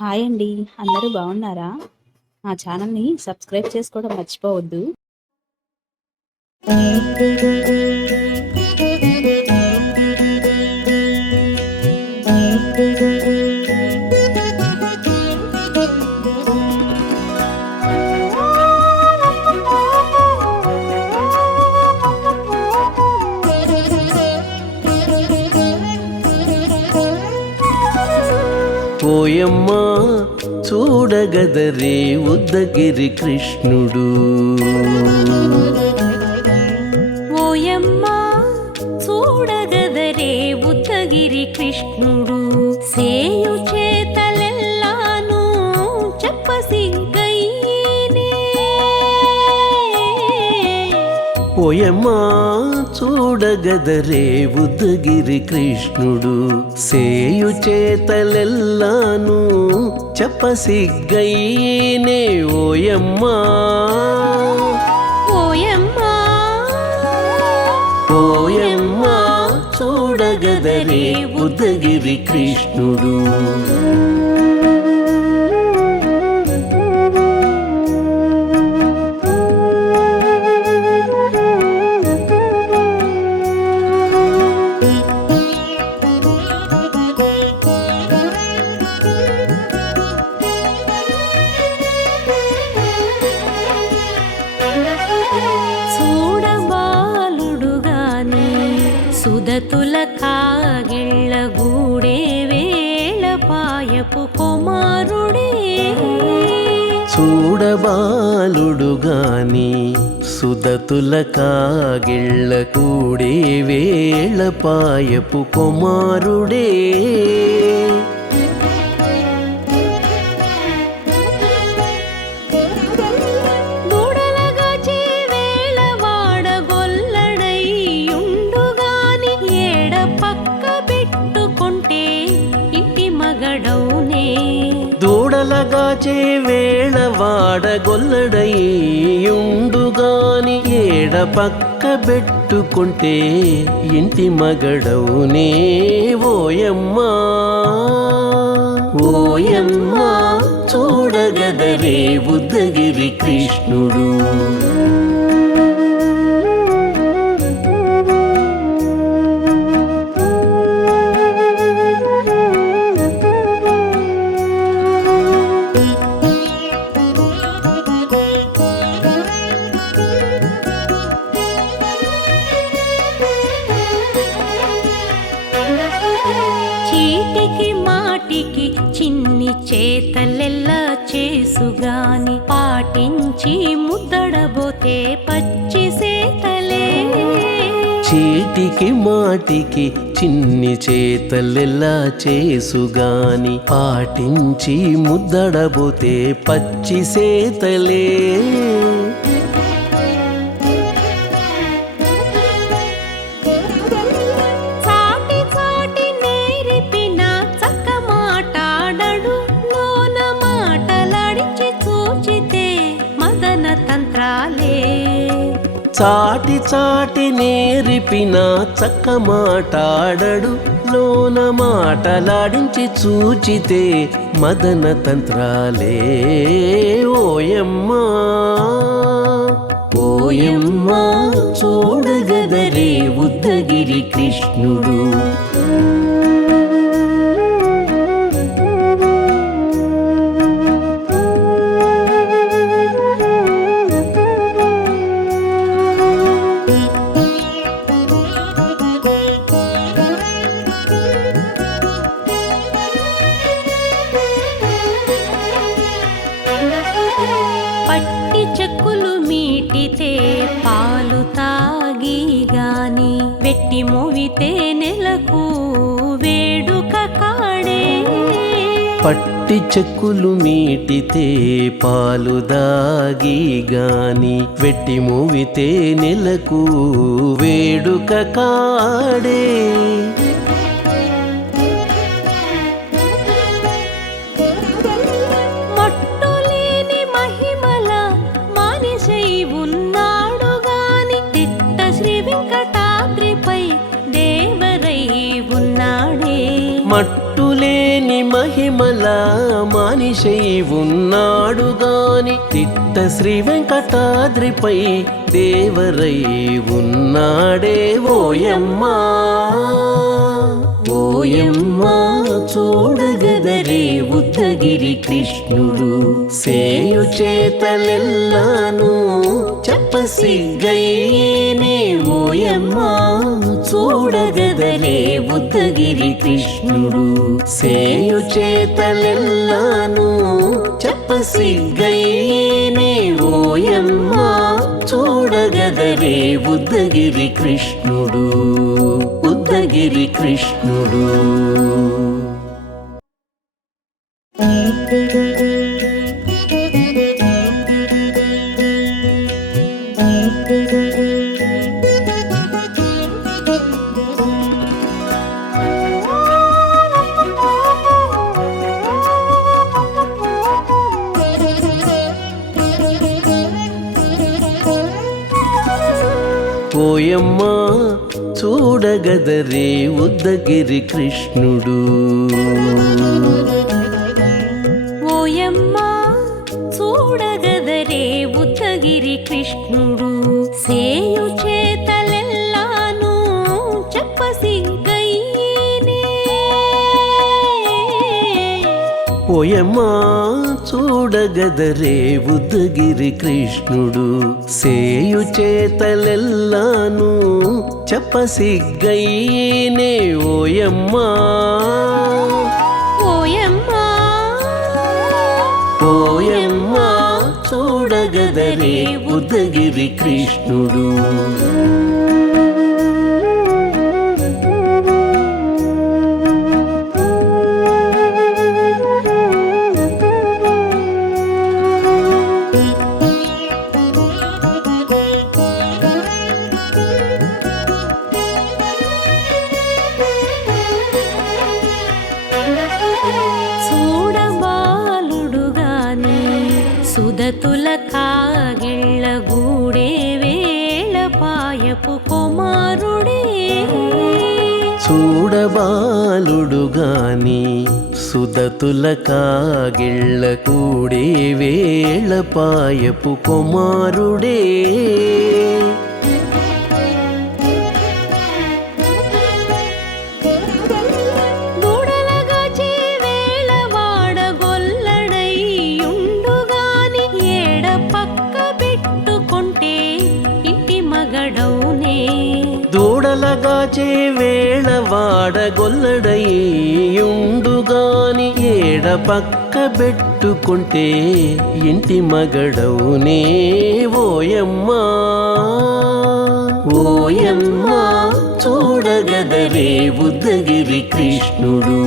Hi అండి. అందరూ బాగున్నారా? మా ఛానల్‌ని సబ్స్క్రైబ్ చేసుకోవడం మర్చిపోవద్దు. ఓయమ్మా చూడగదరే ఉద్దగిరి కృష్ణుడు. ఓయమ్మా చూడగదరే ఉద్దగిరి కృష్ణుడు. సేయు చేతలెల్లాను చెప్పసిగ్గయ్యేనే. ఓయమ్మా చూడగదరే ఉద్దగిరి కృష్ణుడు. సేయు చేతలెల్లాను చెప్పసిగ్గయ్యేనే. ఓయమ్మా ఓయమ్మా ఓయమ్మా చూడగదరే ఉద్దగిరి కృష్ణుడు. చూడబాలుడుగాని సుదతుల కాగిళ్ళ గూడే వేళ పాయపు కుమారుడే. చూడబాలుడుగాని సుదతుల కాగిళ్ళ కూడే వేళ పాయపు కుమారుడే. దూడలగా చేవేళ వాడగొల్లడయ్యుండుగాని ఏడ పక్క పెట్టుకుంటే ఇంటి మగడవునే. దూడలగాచే వేళ వాడగొల్లడయ్యుండుగాని ఏడ పక్క పెట్టుకుంటే ఇంటి మగడవునే. ఓయమ్మా ఓయమ్మా చూడగదరే ఉద్దగిరి కృష్ణుడు. చీటికి మాటికి చిన్ని చేతలెల్లా చేసుగాని పాటించి ముద్దడబోతే పచ్చి సేతలే. చీటికి మాటికి చిన్ని చేతలెల్లా చేసుగాని పాటించి ముద్దడబోతే పచ్చి సేతలే. చాటి చాటి నేరిపిన చక్క మాటాడడు లోన మాటలాడించి చూచితే మదన తంత్రాలే. చాటి చాటి నేరిపిన చక్క మాటాడడు లోన మాటలాడించి చూచితే మదన తంత్రాలే. ఓయమ్మా ఓయమ్మా చూడగదరే ఉద్దగిరి కృష్ణుడు. పట్టి చెక్కులు మీటితే పాలు తాగి గాని వెట్టి మోవితే నెలకు వేడుక కాడే. పట్టి చెక్కులు మీటితే పాలు దాగి గాని వెట్టి మూవితే నెలకు వేడుక కాడే. మట్టులేని మహిమల మానిషై ఉన్నాడు గాని తిట్ట శ్రీ వెంకటాద్రిపై దేవరై ఉన్నాడే. మట్టులేని మహిమల మానిషై ఉన్నాడు గాని తిట్ట శ్రీ వెంకటాద్రిపై దేవరై ఉన్నాడే ఓయమ్మా ఓయమ్మా చూడగదరే ఉద్దగిరి కృష్ణుడు సేయు చేతలెల్లాను చెప్పసిగ్గయ్యేనే ఓయమ్మా చూడగదరే ఉద్దగిరి కృష్ణుడు సేయు చేతలెల్లాను చెప్పసిగ్గయ్యేనే ఓయమ్మా చూడగదరే ఉద్దగిరి కృష్ణుడు ఉద్దగిరి కృష్ణుడు. ఓయమ్మా చూడగదరే ఉద్దగిరి కృష్ణుడు ఓయమ్మా చూడగదరే ఉద్దగిరి కృష్ణుడు సేయు చేతలెల్లాను చెప్పసిగ్గయ్యేనే ఓయమ్మా చూడగదరే ఉద్దగిరి కృష్ణుడు సేయు చేతలెల్లాను చెప్పసిగ్గయ్యేనే ఓయమ్మా ఓయమ్మా ఓయమ్మా చూడగదరే ఉద్దగిరి కృష్ణుడు. చూడబాలుడుగాని సుదతుల కాగిళ్ళ గూడే వేళపాయపు కుమారుడే చూడబాలుడు గాని సుదతుల కాగిళ్ళ కూడే వేళపాయపు కుమారుడే దూడలగాచే వేళవాడ గొల్లడైయుండుగాని ఏడ పక్క పెట్టుకుంటే ఇంటి మగడౌనే దూడలగాచే వేళవాడ గొల్లడయ్యుండుగాని ఏడ పక్క పెట్టుకుంటే ఇంటి మగడవునే ఓయమ్మా ఓయమ్మా చూడగదరే ఉద్దగిరి కృష్ణుడు.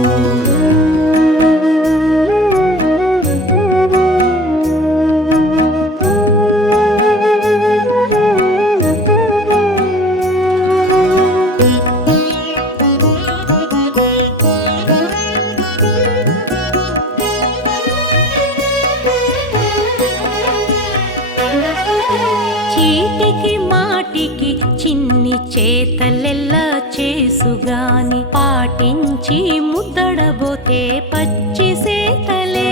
చీటికి మాటికి చిన్ని చేతలెల్లా చేసుగాని పాటించి ముద్దడబోతే పచ్చి సేతలే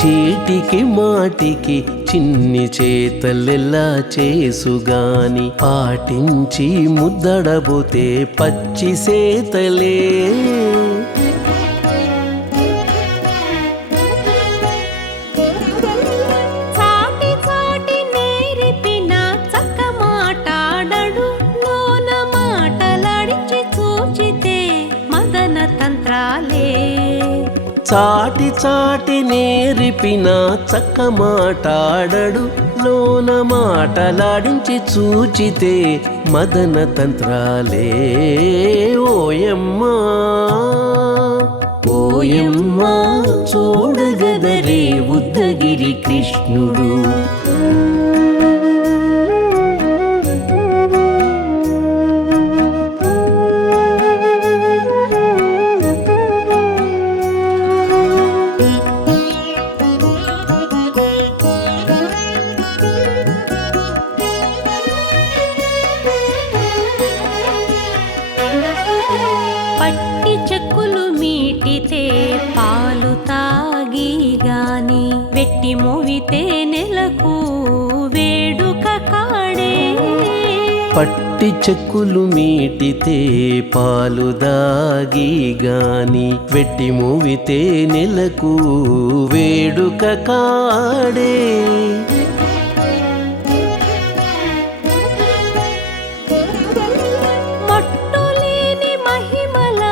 చీటికి మాటికి చిన్ని చేతలెల్లా చేసుగాని పాటించి ముద్దడబోతే పచ్చి సేతలే చాటి చాటి నేర్పిన చక్క మాటాడడు లోన మాటలాడించి చూచితే మదన తంత్రాలే చాటి చాటి నేర్పిన చక్క మాటాడడు లోన మాటలాడించి చూచితే మదన తంత్రాలే ఓయమ్మా ఓయమ్మా చూడగదరే ఉద్దగిరి కృష్ణుడు. పట్టి చెక్కులు మీటితే పాలు తాగి దాగి గాని వెట్టి మోవితే నెలకు వేడుక కాడే పట్టి చెక్కులు మీటితే పాలు దాగి గాని వెట్టి మూవితే నెలకు వేడుక కాడే మట్టులేని మహిమల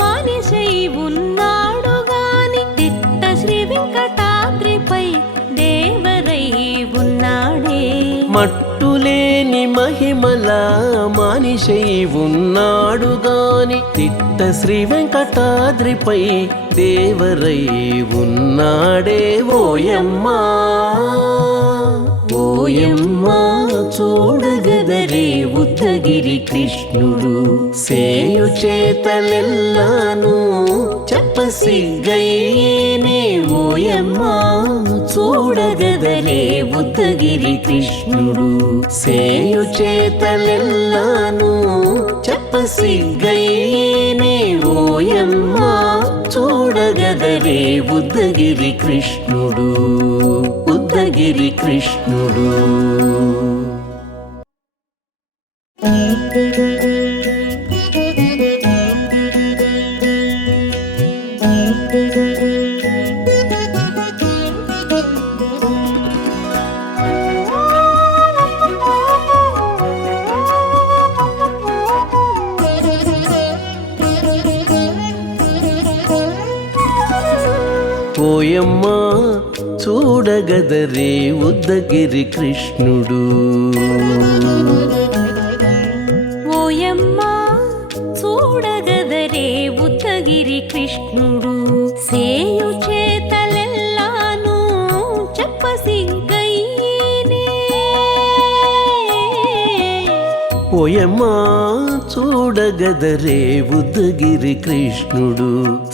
మానిషై ఉన్నాడు గాని తిట్ట శ్రీ వెంకటాద్రిపై దేవరై ఉన్నాడే మట్టులేని మహిమల మానిషై ఉన్నాడు గాని తిట్ట శ్రీ వెంకటాద్రిపై దేవరై ఉన్నాడే ఓయమ్మా ఓయమ్మా చూడగదరే ఉద్దగిరి కృష్ణుడు సేయు చేతలెల్లాను చెప్పసిగ్గయ్యేనే ఓయమ్మా చూడగదరే ఉద్దగిరి కృష్ణుడు సేయు చేతలెల్లాను చెప్పసిగ్గయ్యేనే ఓయమ్మా చూడగదరే ఉద్దగిరి కృష్ణుడు ఉద్దగిరి కృష్ణుడు ఓయమ్మా చూడగదరే ఉద్దగిరి కృష్ణుడు ఓయమ్మా చూడగదరే ఉద్దగిరి కృష్ణుడు సేయు చేతలెల్లాను చెప్పసిగ్గయ్యేనే ఓయమ్మా చూడగదరే ఉద్దగిరి కృష్ణుడు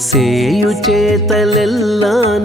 సేయు చేతలెల్లాను